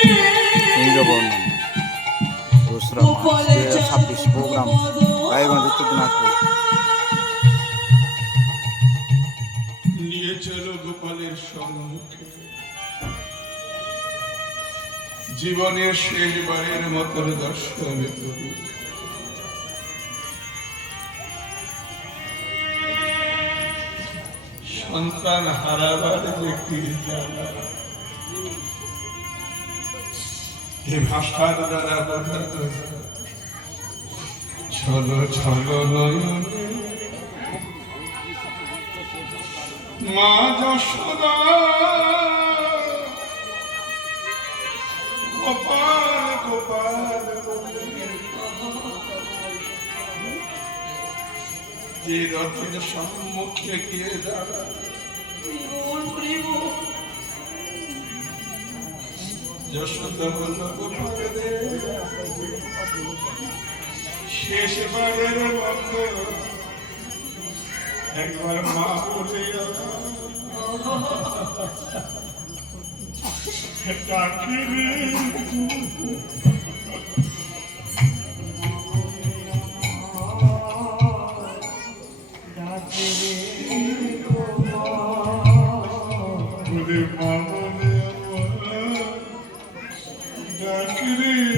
কুঞ্জবর্ণন দোসরা March 2026 programme Raiganj উত্তর দিনাজপুর। নিয়ে চলো গোপালের সম্মুখে জীবনের শেষবারের মতন দর্শন তুমি। সন্তান হারাবার যে কি জ্বালা এ ভাষার দ্বারা বোঝানো ছলো ছলো নয়নে মা যশোদা গোপাল গোপাল যে রথের সম্মুখে গিয়ে দাঁড়া যশোদা বলল গোপাল রে শেষবারের মতো একবার মা বলে ডাকি রে মা বলে ডাকি রে